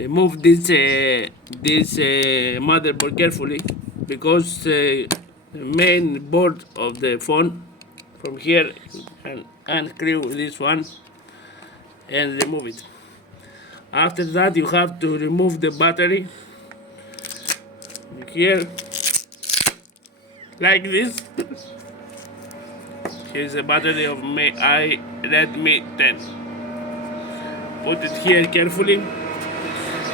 remove this motherboard carefully, because the main board of the phone from here, and unscrew this one and remove it. After that, you have to remove the battery here, like this. Here's the battery of my Redmi 10. Put it here carefully,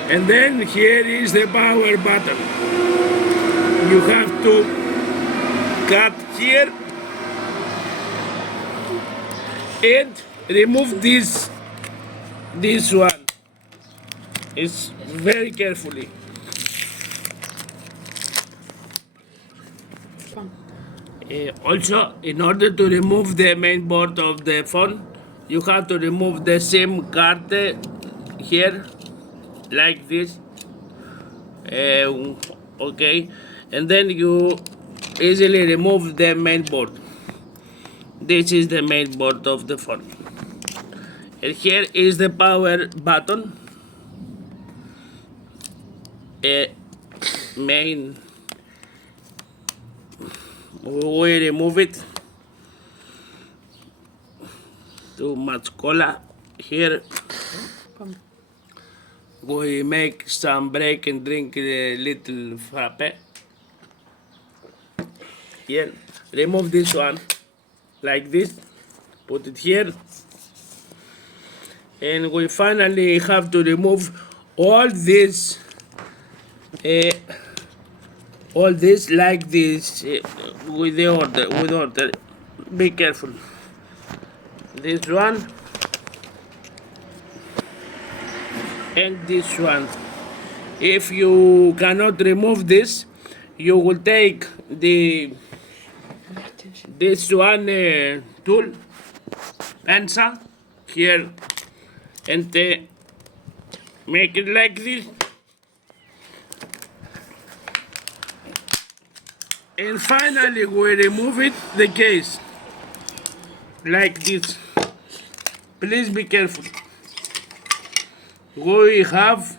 and then here is the power button. You have to cut here and remove this one. It's very carefully. Also, in order to remove the main board of the phone, you have to remove the SIM card here, like this. Okay, and then you easily remove the main board. This is the main board of the phone, and here is the power button. Main, we remove it. Too much cola here. We make some break and drink a little frappe. Here, remove this one like this, put it here, and we finally have to remove all this like this, with order. Be careful. This one and this one. If you cannot remove this, you will take this one tool, pencil here, and make it like this. And finally, we remove it, the case, like this. Please be careful. We have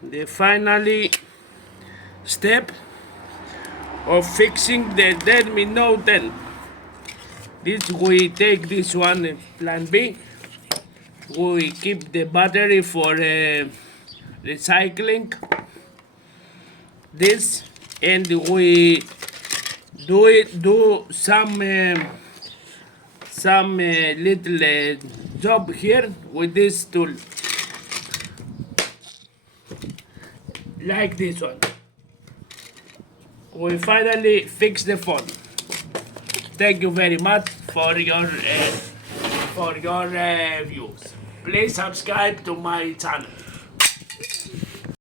the finally step of fixing the Redmi Note 10. This, we take this one, plan B. We keep the battery for recycling. This, and we do some little job here with this tool, like this one. We finally fix the phone. Thank you very much for your views. Please subscribe to my channel.